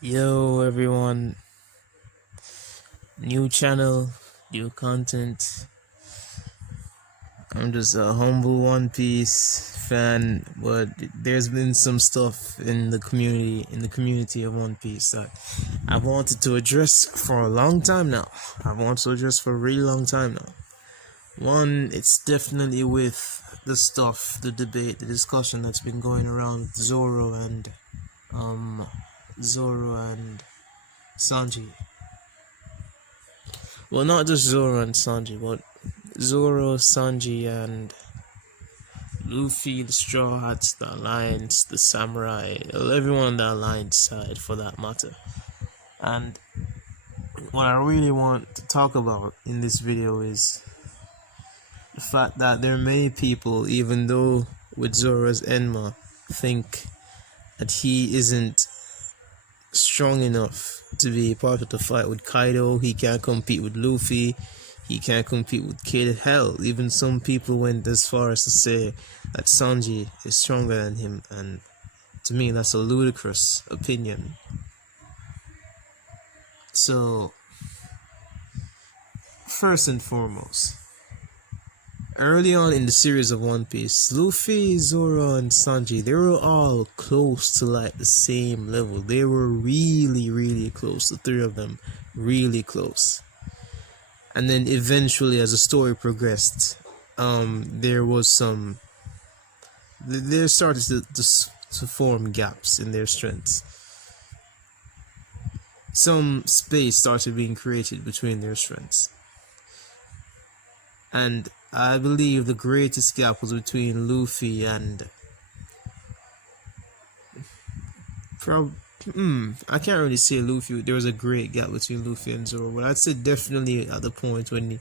Yo everyone, new channel, new content. I'm just a humble One Piece fan, but there's been some stuff in the community of One Piece that I've wanted to address for a long time now. I've wanted to address for a really long time now. One, it's definitely with the stuff, the debate, the discussion that's been going around um Zoro and Sanji. Well, not just Zoro and Sanji, but Zoro, Sanji, and Luffy, the Straw Hats, the Alliance, the Samurai, everyone on the Alliance side for that matter. And what I really want to talk about in this video is the fact that there are many people, even though with Zoro's Enma, think that he isn't strong enough to be part of the fight with Kaido. He can't compete with Luffy. He can't compete with Kid. Hell, even some people went as far as to say that Sanji is stronger than him, and to me that's a ludicrous opinion. So, first and foremost, early on in the series of One Piece, Luffy, Zoro, and Sanji, they were all close to like the same level. They were really, really close. The three of them, really close. And then eventually, as the story progressed, there was there started to form gaps in their strengths. Some space started being created between their strengths. And I believe the greatest gap was between Luffy and I can't really say Luffy. There was a great gap between Luffy and Zoro, but I'd say definitely at the point when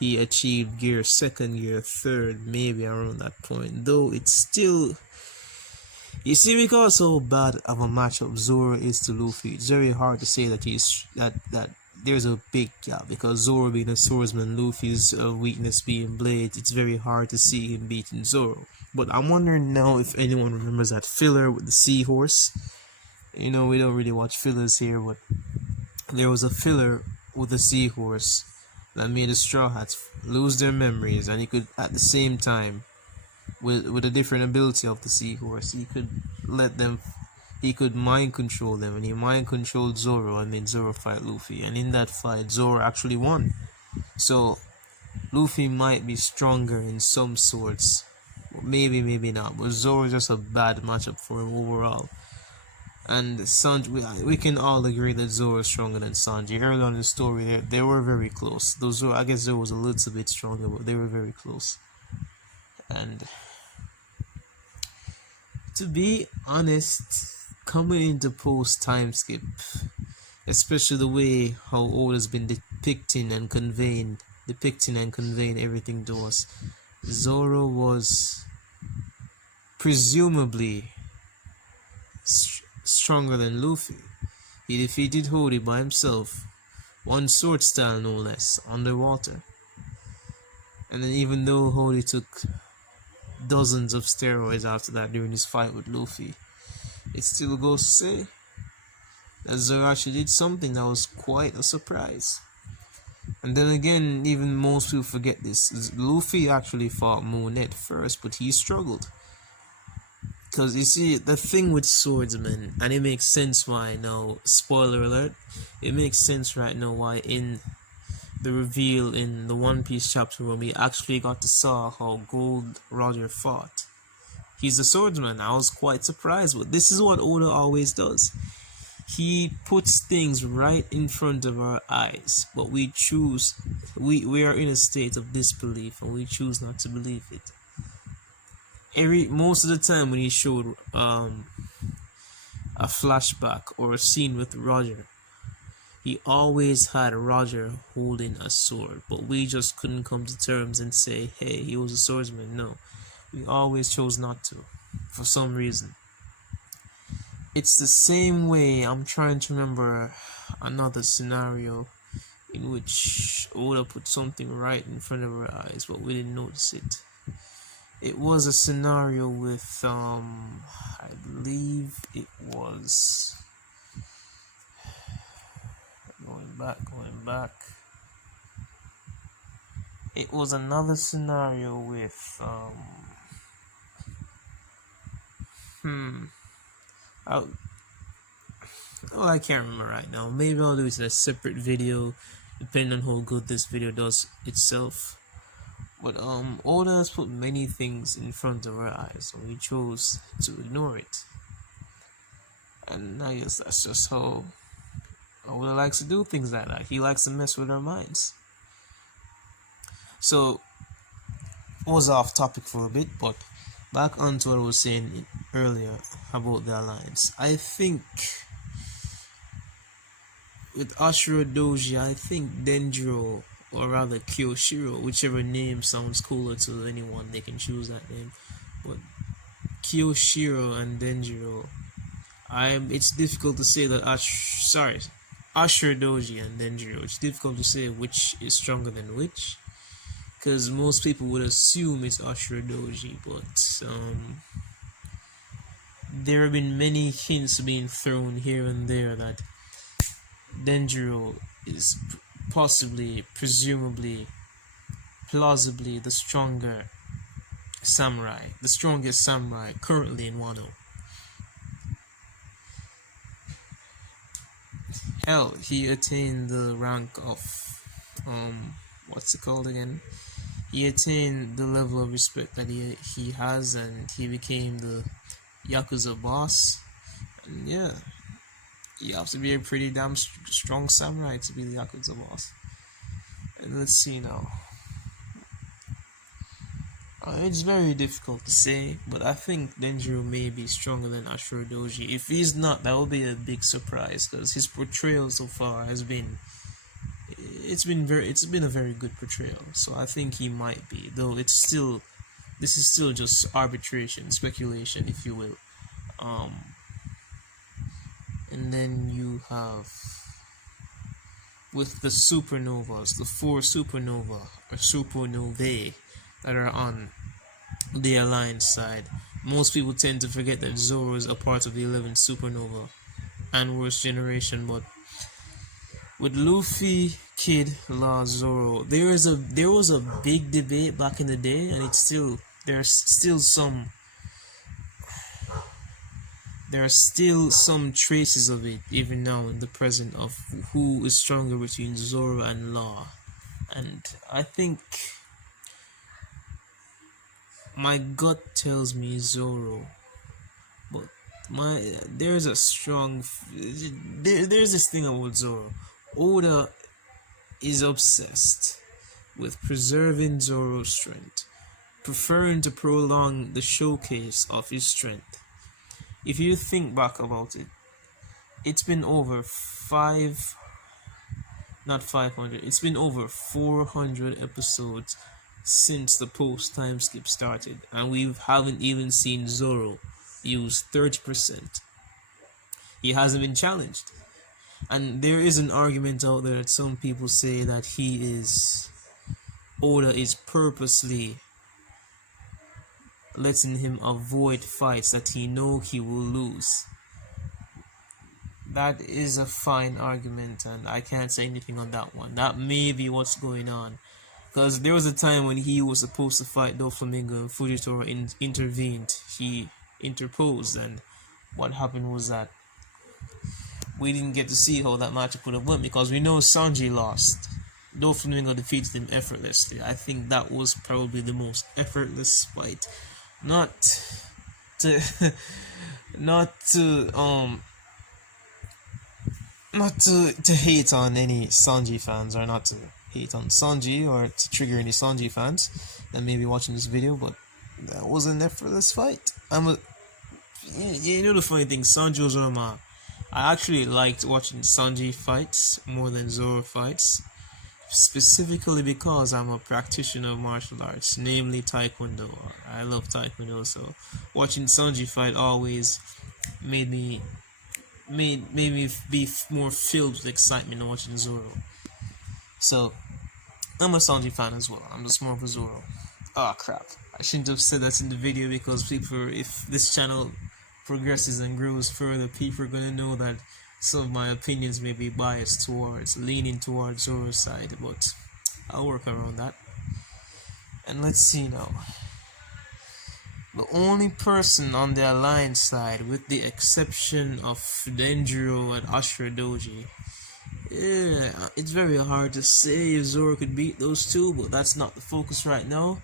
he achieved gear second, gear third, maybe around that point. Though it's still, you see, because how bad of a matchup Zoro is to Luffy, it's very hard to say that that there's a big gap, because Zoro being a swordsman, Luffy's weakness being blades, it's very hard to see him beating Zoro. But I'm wondering now if anyone remembers that filler with the seahorse. You know, we don't really watch fillers here, but there was a filler with a seahorse that made the Straw Hats lose their memories, and he could, at the same time, with a different ability of the seahorse, he could mind control them, and he mind controlled Zoro and made Zoro fight Luffy. And in that fight, Zoro actually won. So Luffy might be stronger in some sorts, maybe not, but Zoro is just a bad matchup for him overall. And Sanji, we can all agree that Zoro is stronger than Sanji. Early on in the story, they were very close. Though Zoro, I guess Zoro was a little bit stronger, but they were very close. And to be honest, coming into post time skip, especially the way how Oda's been depicting and conveying everything to us, Zoro was presumably stronger than Luffy. He defeated Hody by himself, one sword style no less, underwater. And then even though Hody took dozens of steroids after that during his fight with Luffy, it still goes to say that Zoro actually did something that was quite a surprise. And then again, even most people forget this, Luffy actually fought Monet first, but he struggled. Because you see, the thing with swordsmen, and it makes sense why now, spoiler alert, it makes sense right now why in the reveal in the One Piece chapter when we actually got to saw how Gold Roger fought. He's a swordsman. I was quite surprised, but this is what Oda always does. He puts things right in front of our eyes, but we are in a state of disbelief, and we choose not to believe it. Most of the time when he showed a flashback or a scene with Roger, he always had Roger holding a sword, but we just couldn't come to terms and say, hey, he was a swordsman. No, we always chose not to, for some reason. It's the same way. I'm trying to remember another scenario in which Oda put something right in front of our eyes, but we didn't notice it. It was a scenario with, I believe it was going back. It was another scenario with I, I can't remember right now. Maybe I'll do it in a separate video, depending on how good this video does itself. But Oda has put many things in front of our eyes, and we chose to ignore it. And I guess that's just how Oda likes to do things like that. He likes to mess with our minds. So, I was off topic for a bit, but back onto what I was saying earlier about the alliance. I think with Ashura Doji, I think Denjiro, or rather Kyoshiro, whichever name sounds cooler to anyone, they can choose that name. But Kyoshiro and Denjiro, it's difficult to say that Ashura Doji and Denjiro. It's difficult to say which is stronger than which, because most people would assume it's Ashura Doji, but there have been many hints being thrown here and there that Denjiro is possibly, presumably, plausibly the strongest samurai currently in Wano. Hell, he attained the rank of what's it called again? He attained the level of respect that he has, and he became the Yakuza boss. And yeah, you have to be a pretty damn strong samurai to be the Yakuza boss. And let's see now. It's very difficult to say, but I think Denjiro may be stronger than Ashura Doji. If he's not, that will be a big surprise, because his portrayal so far has been it's been a very good portrayal. So I think he might be, though this is still just arbitration, speculation, if you will. And then you have, with the supernovas, the 4 supernovae that are on the Alliance side. Most people tend to forget that Zoro is a part of the 11th supernova and worst generation, but with Luffy, Kid, Law, Zoro, there was a big debate back in the day, and there are still some traces of it even now in the present, of who is stronger between Zoro and Law. And I think my gut tells me Zoro, but there's this thing about Zoro. Oda is obsessed with preserving Zoro's strength, preferring to prolong the showcase of his strength. If you think back about it, it's been over 400 episodes since the post time skip started, and we haven't even seen Zoro use 30%. He hasn't been challenged. And there is an argument out there that some people say that Oda is purposely letting him avoid fights that he knows he will lose. That is a fine argument, and I can't say anything on that one. That may be what's going on. Because there was a time when he was supposed to fight Doflamingo and Fujitora intervened. He interposed, and what happened was that we didn't get to see how that match could have went, because we know Sanji lost. Doflamingo defeated him effortlessly. I think that was probably the most effortless fight. Not to hate on any Sanji fans, or not to hate on Sanji, or to trigger any Sanji fans that may be watching this video, but that was an effortless fight. You know the funny thing, Sanji was one of my... I actually liked watching Sanji fights more than Zoro fights, specifically because I'm a practitioner of martial arts, namely Taekwondo. I love Taekwondo, so watching Sanji fight always made me be more filled with excitement than watching Zoro. So I'm a Sanji fan as well. I'm just more of a Zoro. Oh crap, I shouldn't have said that in the video, because if this channel progresses and grows further, people are gonna know that some of my opinions may be biased towards, leaning towards Zoro's side, but I'll work around that. And let's see now. The only person on the Alliance side, with the exception of Denjiro and Ashura Doji, yeah, it's very hard to say if Zoro could beat those two, but that's not the focus right now.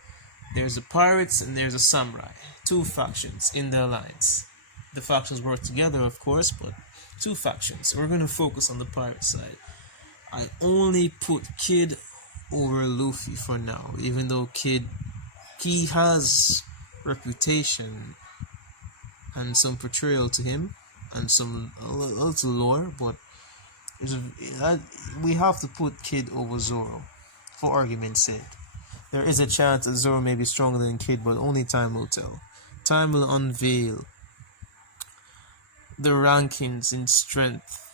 There's the pirates and there's a samurai. Two factions in the Alliance. The factions work together, of course, but two factions. We're going to focus on the pirate side. I only put Kid over Luffy for now, even though Kid, he has reputation and some portrayal to him and some a little lore, but we have to put Kid over Zoro for argument's sake. There is a chance that Zoro may be stronger than Kid, but only time will tell. Time will unveil the rankings in strength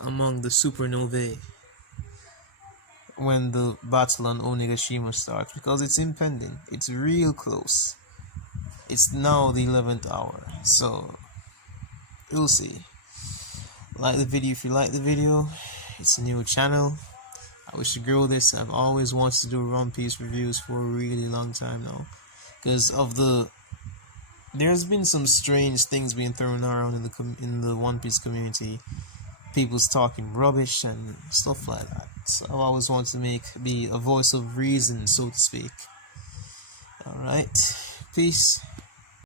among the supernovae when the battle on Onigashima starts, because it's impending. It's real close. It's now the 11th hour, so we'll see. Like the video if you like the video. It's a new channel. I wish to grow this. I've always wanted to do One Piece reviews for a really long time now, because of there's been some strange things being thrown around in the One Piece community. People's talking rubbish and stuff like that. So I always want to be a voice of reason, so to speak. Alright, peace.